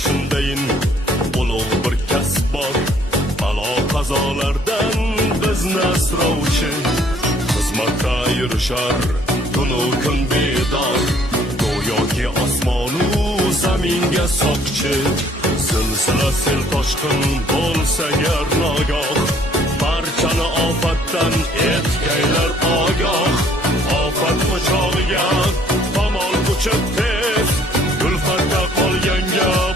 shundayin ulug' bir kasb bor, balo qazolardan bizni asrovchi. Xizmatda yurishar tunu kun bedor, go'yoki osmonu zaminga soqchi. Silsila sel toshqin bo'lsa gar nogoh, barchani ofatdan etkaylar ogoh. Ofat po'chog'iga tomon uchib tez, kulfatda qolganga